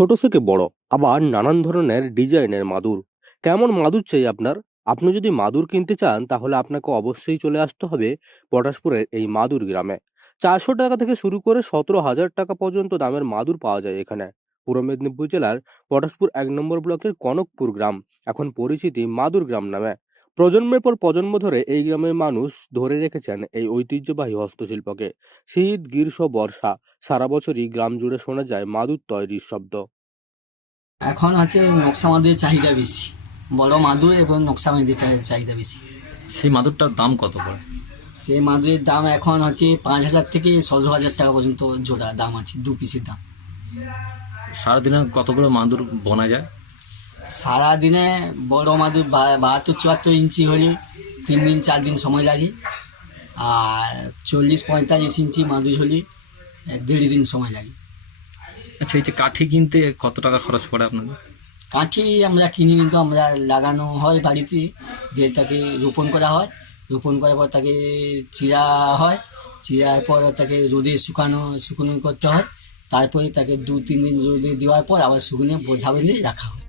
ছোট থেকে বড়, আবার নানান ধরনের ডিজাইনের মাদুর। কেমন মাদুর চাই আপনার? আপনি যদি মাদুর কিনতে চান তাহলে আপনাকে অবশ্যই চলে আসতে হবে পটাশপুরের এই মাদুর গ্রামে। 400 টাকা থেকে শুরু করে 17,000 টাকা পর্যন্ত দামের মাদুর পাওয়া যায় এখানে। পূর্ব মেদিনীপুর জেলার পটাশপুর 1 নম্বর ব্লকের কনকপুর গ্রাম এখন পরিচিতি মাদুর গ্রাম নামে। প্রজন্মের পর প্রজন্ম ধরে এই গ্রামের মানুষ ধরে রেখেছেন এই ঐতিহ্যবাহী হস্তশিল্পকে। শীত, গ্রীষ্ম, বর্ষা সারা বছরই গ্রাম জুড়ে শোনা যায় মাদুর তৈরির শব্দ। এখন হচ্ছে নকশা মাদুরের চাহিদা বেশি। বড় মাদুর এবং নকশা মাদুরের চাহিদা বেশি। সেই মাদুরটার দাম কত পড়ে? সেই মাদুরের দাম এখন হচ্ছে 5,000 থেকে 17,000 টাকা পর্যন্ত জোড়া দাম আছে, 2 পিসের দাম। সারাদিনে কত করে মাদুর বোনা যায়? সারাদিনে বড় মাদুর 72-74 ইঞ্চি হলে 3 দিন 4 দিন সময় লাগে। আর 40-45 ইঞ্চি মাদুর হলে 1.5 দিন সময় লাগে। আচ্ছা, এই যে কাঠি কিনতে কত টাকা খরচ পড়ে আপনাদের? কাঠি আমরা কিনি, কিন্তু আমরা লাগানো হয় বাড়িতে, দিয়ে তাকে রোপণ করা হয়। রোপণ করার পর তাকে চিরা হয়। চিরার পর তাকে রোদে শুকনো করতে হয়। তারপরে তাকে 2-3 দিন রোদে দেওয়ার পর আবার শুকনো বোঝা বেঁধে রাখা হয়।